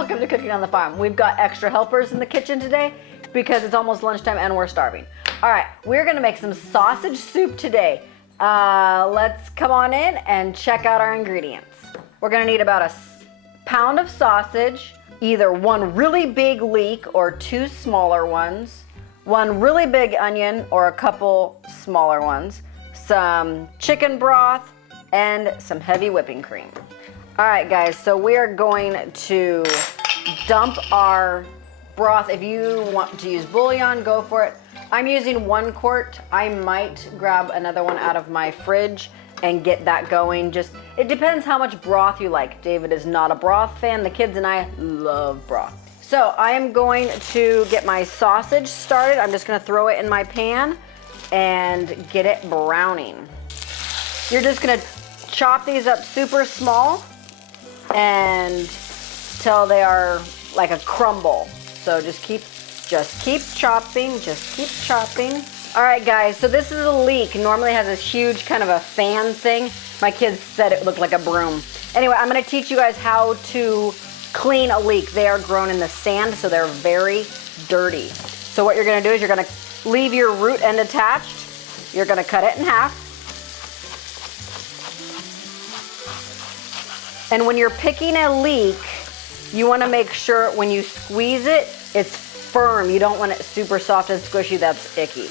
Welcome to Cooking on the Farm. We've got extra helpers in the kitchen today because it's almost lunchtime and we're starving. All right, we're gonna make some sausage soup today. Let's come on in and check out our ingredients. We're gonna need about a pound of sausage, either one really big leek or two smaller ones, one really big onion or a couple smaller ones, some chicken broth, and some heavy whipping cream. All right, guys, so we are going to dump our broth. If you want to use bouillon, go for it. I'm using 1 quart. I might grab another one out of my fridge and get that going. Just, it depends how much broth you like. David is not a broth fan. The kids and I love broth. So I am going to get my sausage started. I'm just gonna throw it in my pan and get it browning. You're just gonna chop these up super small and till they are like a crumble. So just keep chopping, just keep chopping. All right, guys, so this is a leek. Normally it has this huge kind of a fan thing. My kids said it looked like a broom. Anyway, I'm gonna teach you guys how to clean a leek. They are grown in the sand, so they're very dirty. So what you're gonna do is you're gonna leave your root end attached. You're gonna cut it in half. And when you're picking a leek, you wanna make sure when you squeeze it, it's firm. You don't want it super soft and squishy, that's icky.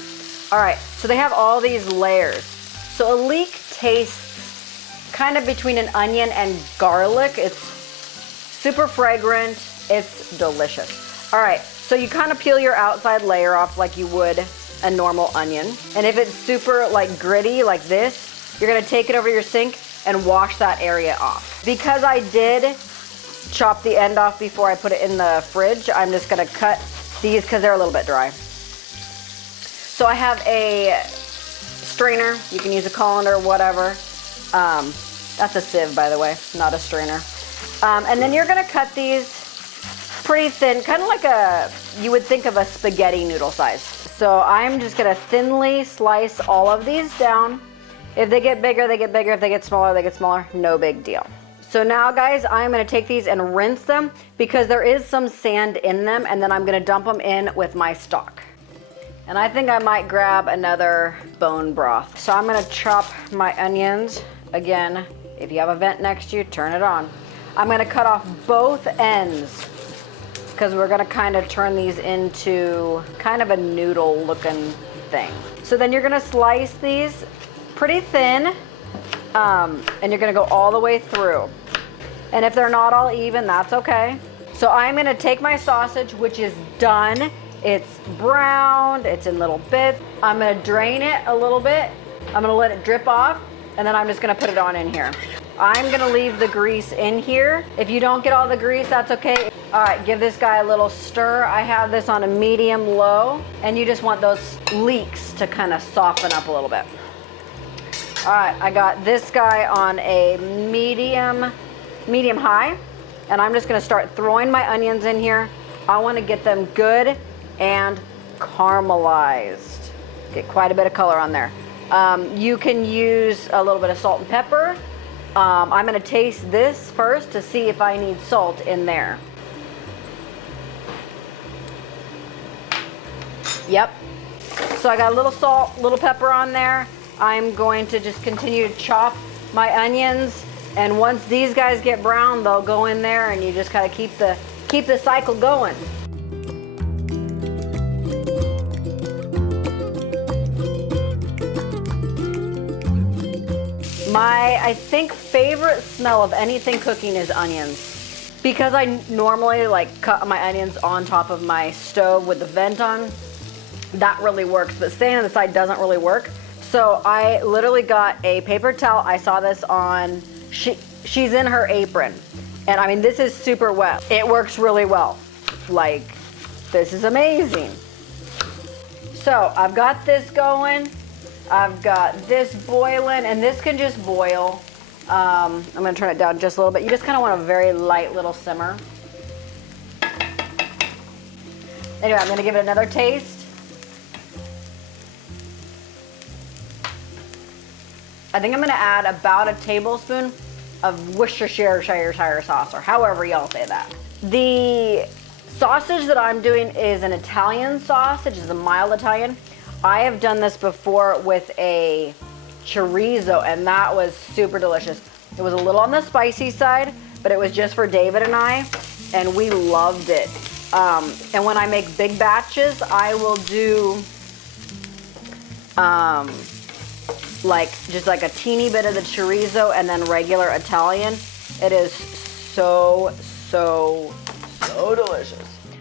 All right, so they have all these layers. So a leek tastes kind of between an onion and garlic. It's super fragrant, it's delicious. All right, so you kind of peel your outside layer off like you would a normal onion. And if it's super like gritty like this, you're gonna take it over your sink and wash that area off. Because I did chop the end off before I put it in the fridge, I'm just gonna cut these because they're a little bit dry. So I have a strainer. You can use a colander or whatever. That's a sieve, by the way, not a strainer. And then you're gonna cut these pretty thin, kind of like you would think of a spaghetti noodle size. So I'm just gonna thinly slice all of these down. If they get bigger, they get bigger. If they get smaller, they get smaller. No big deal. So now, guys, I'm gonna take these and rinse them because there is some sand in them, and then I'm gonna dump them in with my stock. And I think I might grab another bone broth. So I'm gonna chop my onions. Again, if you have a vent next to you, turn it on. I'm gonna cut off both ends because we're gonna kind of turn these into kind of a noodle looking thing. So then you're gonna slice these pretty thin, and you're gonna go all the way through. And if they're not all even, that's okay. So I'm gonna take my sausage, which is done. It's browned, it's in little bits. I'm gonna drain it a little bit. I'm gonna let it drip off, and then I'm just gonna put it on in here. I'm gonna leave the grease in here. If you don't get all the grease, that's okay. All right, give this guy a little stir. I have this on a medium low, and you just want those leeks to kind of soften up a little bit. All right, I got this guy on a medium high, and I'm just gonna start throwing my onions in here. I wanna get them good and caramelized. Get quite a bit of color on there. You can use a little bit of salt and pepper. I'm gonna taste this first to see if I need salt in there. Yep. So I got a little salt, little pepper on there. I'm going to just continue to chop my onions, and once these guys get brown, they'll go in there, and you just kind of keep the cycle going. My, I think, favorite smell of anything cooking is onions. Because I normally like cut my onions on top of my stove with the vent on, that really works, but staying on the side doesn't really work. So I literally got a paper towel. I saw this on, she's in her apron. And I mean, this is super wet. It works really well. Like, this is amazing. So I've got this going. I've got this boiling, and this can just boil. I'm gonna turn it down just a little bit. You just kind of want a very light little simmer. Anyway, I'm gonna give it another taste. I think I'm gonna add about a tablespoon of Worcestershire sauce, or however y'all say that. The sausage that I'm doing is an Italian sausage, it's a mild Italian. I have done this before with a chorizo, and that was super delicious. It was a little on the spicy side, but it was just for David and I, and we loved it. And when I make big batches, I will do just like a teeny bit of the chorizo and then regular Italian. It is so delicious.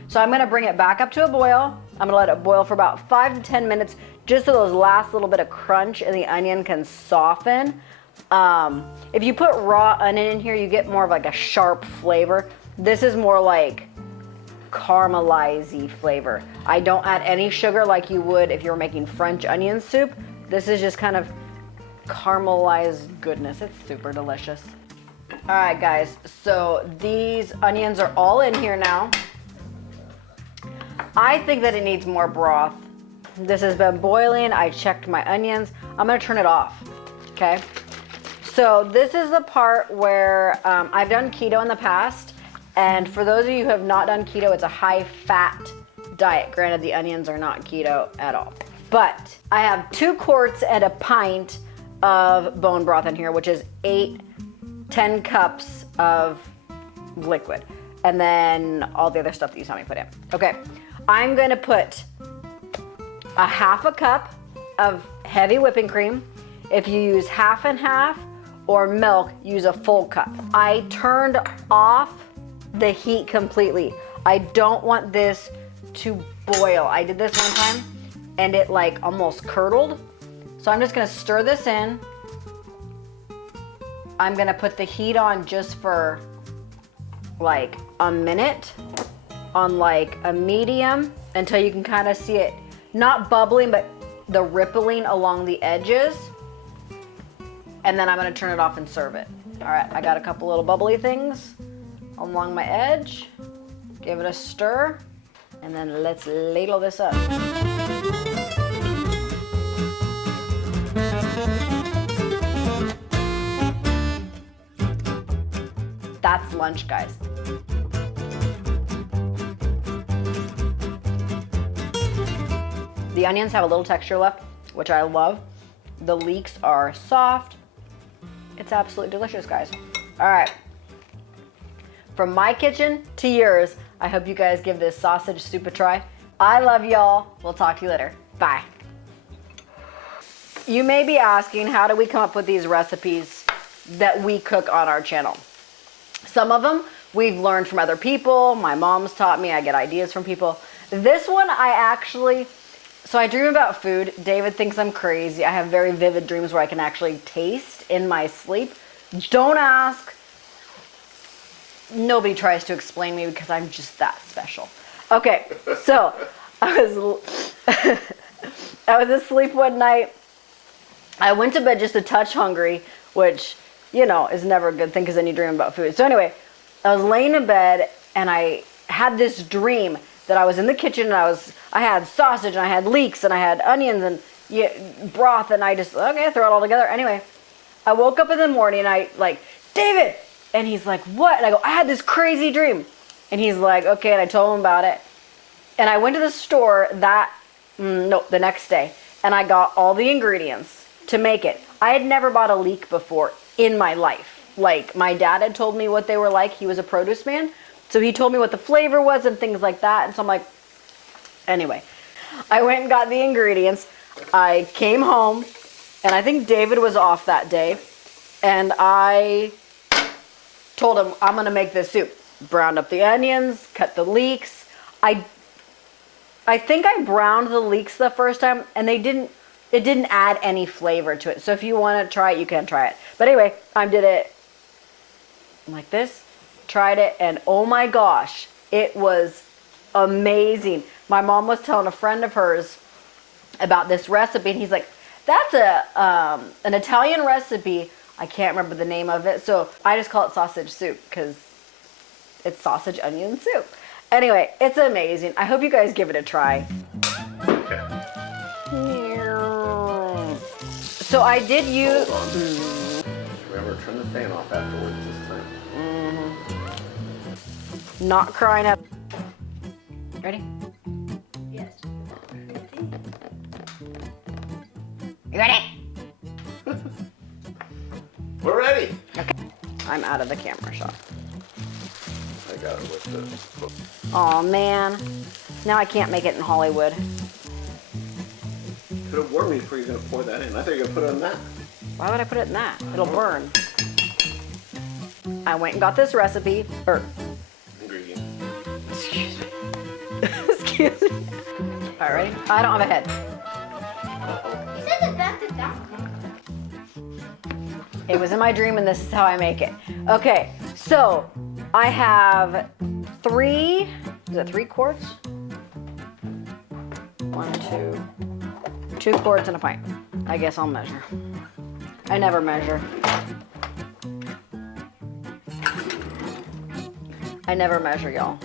So I'm gonna bring it back up to a boil. I'm gonna let it boil for about 5 to 10 minutes, just so those last little bit of crunch and the onion can soften. If you put raw onion in here, you get more of like a sharp flavor. This is more like caramelized flavor. I don't add any sugar like you would if you were making French onion soup. This is just kind of caramelized goodness. It's super delicious. All right, guys, so these onions are all in here now. I think that it needs more broth. This has been boiling. I checked my onions. I'm gonna turn it off, okay? So this is the part where I've done keto in the past, and for those of you who have not done keto, it's a high-fat diet. Granted, the onions are not keto at all. But I have 2 quarts and a pint of bone broth in here, which is 10 cups of liquid. And then all the other stuff that you saw me put in. Okay, I'm gonna put a half a cup of heavy whipping cream. If you use half and half or milk, use a full cup. I turned off the heat completely. I don't want this to boil. I did this one time and it like almost curdled. So I'm just gonna stir this in. I'm gonna put the heat on just for like a minute on like a medium until you can kind of see it, not bubbling, but the rippling along the edges. And then I'm gonna turn it off and serve it. All right, I got a couple little bubbly things along my edge. Give it a stir, and then let's ladle this up. That's lunch, guys. The onions have a little texture left, which I love. The leeks are soft. It's absolutely delicious, guys. All right. From my kitchen to yours, I hope you guys give this sausage soup a try. I love y'all. We'll talk to you later. Bye. You may be asking, how do we come up with these recipes that we cook on our channel? Some of them we've learned from other people. My mom's taught me. I get ideas from people. This one so I dream about food. David thinks I'm crazy. I have very vivid dreams where I can actually taste in my sleep. Don't ask. Nobody tries to explain me because I'm just that special. Okay, so I was asleep one night. I went to bed just a touch hungry, which, you know, is never a good thing because then you dream about food. So anyway, I was laying in bed and I had this dream that I was in the kitchen and I had sausage and I had leeks and I had onions and broth, and I just, okay, throw it all together. Anyway, I woke up in the morning and I like, David, and he's like, what? And I go, I had this crazy dream. And he's like, okay, and I told him about it. And I went to the store the next day, and I got all the ingredients to make it. I had never bought a leek before in my life. Like, my dad had told me what they were like. He was a produce man. So he told me what the flavor was and things like that. And so I'm like, anyway, I went and got the ingredients. I came home, and I think David was off that day. And I told him, I'm gonna make this soup. Browned up the onions, cut the leeks. I think I browned the leeks the first time, and it didn't add any flavor to it. So if you want to try it, you can try it. But anyway, I did it like this, tried it, and oh my gosh, it was amazing. My mom was telling a friend of hers about this recipe, and he's like, that's an Italian recipe. I can't remember the name of it, so I just call it sausage soup because it's sausage onion soup. Anyway, it's amazing. I hope you guys give it a try. Okay. So I did use... Remember, turn the fan off afterwards this time. Not crying up. Ready? Yes. You ready? We're ready. Okay. I'm out of the camera shot. I got it with the. Aw, man. Now I can't make it in Hollywood. Could have warned me before you're gonna pour that in. I thought you were gonna put it on that. Why would I put it in that? It'll burn. I went and got this recipe. Ingredient. Excuse me. Excuse me. All right, ready? I don't have a head. You said the back to down. It was in my dream and this is how I make it. Okay, so I have three quarts? 2 quarts and a pint. I guess I'll measure. I never measure. I never measure, y'all.